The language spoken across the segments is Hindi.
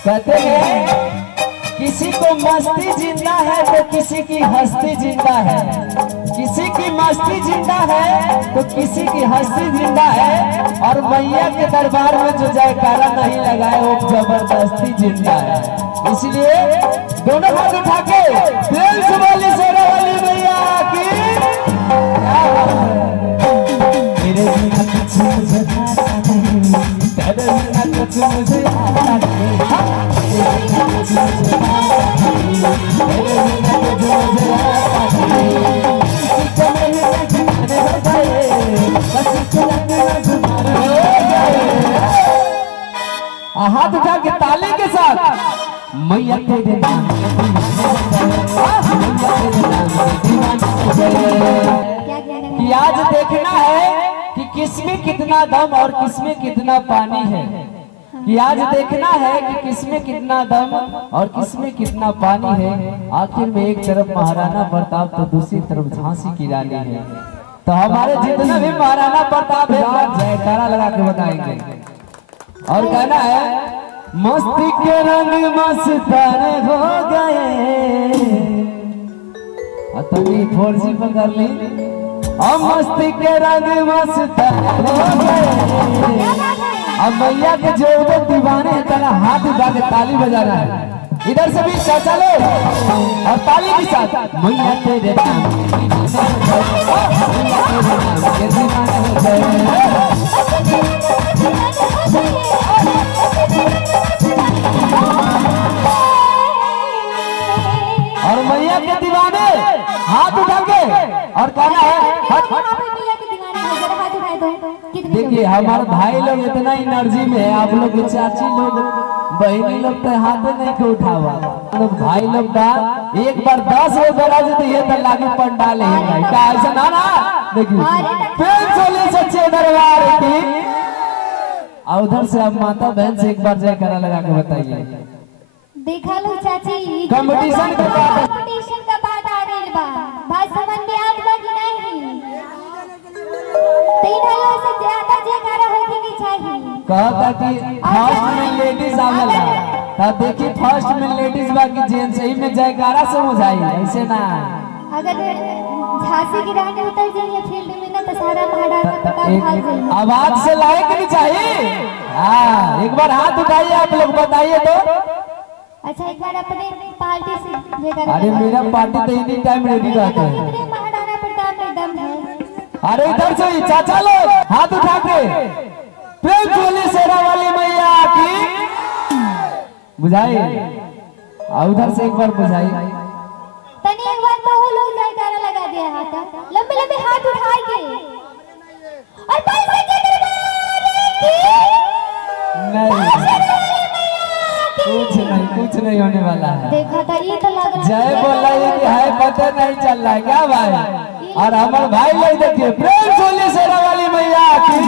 कहते हैं किसी को मस्ती जिंदा है तो किसी की हस्ती जिंदा है, किसी की मस्ती जिंदा है तो किसी की हस्ती जिंदा है, और मैया के दरबार में जो जयकारा नहीं लगाए वो जबरदस्ती जिंदा है। इसलिए दोनों हाथ उठा के प्रेम से बोली शेरा वाली मैया की। मेरे बिना कुछ मुझे आता नहीं, तेरे बिना कुछ मुझे आता नहीं, तेरे बिना कुछ मुझे आता नहीं, तेरे बिना कुछ मुझे आता नहीं। किसी को नहीं ठिकाने हो गए, बस चलने में गुजारे हो गए। हाथ उठा के ताली के साथ मैया तेरे नाम कि आज देखना है कि किसमें कितना दम और किसमें कितना पानी है, कि आज देखना है कि किसमें कितना दम और किसमें कितना पानी है। आखिर में एक तरफ महाराणा प्रताप तो दूसरी तरफ झांसी की रानी है। तो हमारे जितना भी महाराणा प्रताप है जयकारा लगा के बताएंगे। और कहना है मस्ती के रंग मस्ताने हो गए, तभी 4G पकड़ ली। हम मस्ती के रंग मस्ताने हो गए, अब मैया के जो दीवाने तेरा हाथ उठा के ताली बजाना है। इधर से भी चाचा लो और ताली के साथ मैया तेरे नाम के दीवाने हो गए। और मैया के दीवाने हाथ उठा के और कहना है देखिए हमारे भाई लोग इतना एनर्जी में है, आप लोग चाची लोग बहनी लोग तो हाथ नहीं के उठावा। लोग भाई लोग का एक बार 10 हो गया तो ये तो लागे पंडाल है क्या ऐसा ना ना। देखिए प्रेम सोले सच्चे दरबार की। और उधर से आप माता बहन से एक बार जयकारा लगा के बताइए। देखा लो चाची कंपटीशन का बात आ रही बा, भाई समझ में आज बाकी नहीं तीन लोग से ज्यादा जयकारा होके की चाहिए। कहता कि फर्स्ट में लेडीज आवेला, तब देखिए फर्स्ट में लेडीज बाकी जेंट्स सही में जयकारा से हो जाए ऐसे ना। अगर झांसी की रानी उतर जाइए फील्ड में ना तो सारा महाराणा प्रताप भाग जाइए। आवाज से लायक नहीं चाहिए। हाँ एक बार हाथ उठाइए आप लोग बताइए तो। अच्छा एक बार अपने पार्टी से जयकारा। अरे मेरा पार्टी तो एनी टाइम रेडी रहता है। महाराणा प्रताप में दम है। अरे इधर से चाचा लोग हाथ उठा के प्रेम बोली शेरा वाली मैया की बुझाइए। उधर से एक बार बुझाइए। तनी एक बार तो वो लोग जयकारा लगा दिया हाथ लंबे लंबे हाथ उठाएंगे और पैसे के नहीं कुछ नहीं होने वाला है। देखा था ये तो लग रहा जय बोल रही है कि है पता नहीं चल रहा है क्या भाई। और हमारे भाई लोग देखिए प्रेम बोली शेरा वाली मैया की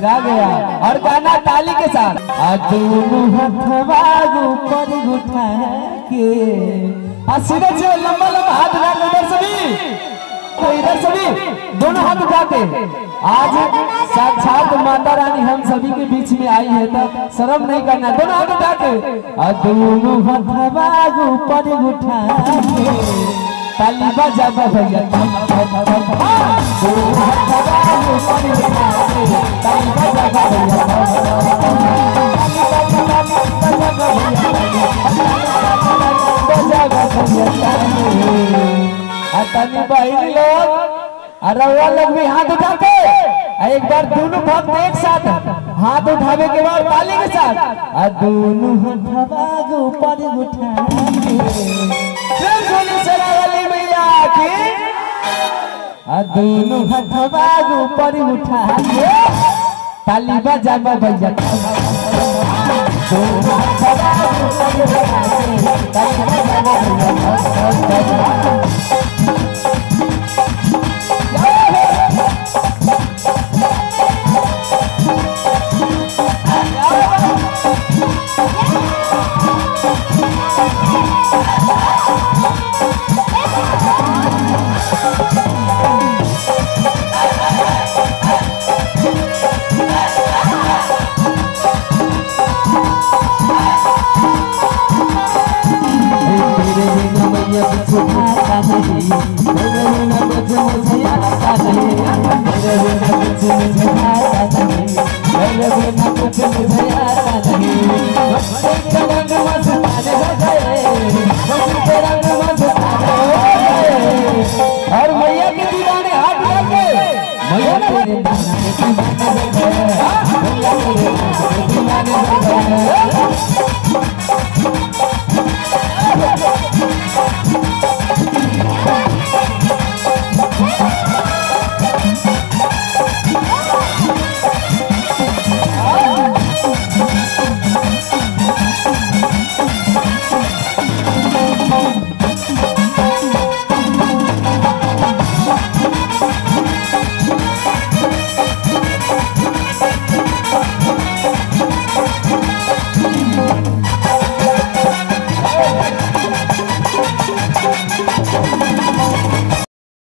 जा गया। और गाना ताली के साथ दोनों हथवा ऊपर उठा के सीधे से लंबा लंबा हाथ उठा इधर से भी तो इधर से भी दोनों हाथ उठा के आज साक्षात माता रानी हम सभी के बीच में आई है तो शर्म नहीं करना। दोनों हाथ उठा के दोनों हथवा ऊपर उठा के ताली बजा भैया। तनी बहनी लोग रउआ लोग भी हाथ उठा के एक बार दोनों भक्त एक साथ हाथ उठावे के बाद ताली के साथ दोनों हथवा ऊपर उठा के प्रेम बोली शेरा वाली मैया की। दोनों हथवा ऊपर उठा के ताली बजा भैया। दोनों हथवा ऊपर उठा के ताली बजा भैया। मस्ती के रंग मस्ताने हो गए, मस्ती के रंग मस्ताने हो गए। और मैया के दीवाने हाथ लगे, मैया तेरे नाम के दीवाने हो गए, मैया तेरे नाम के दीवाने हो गए।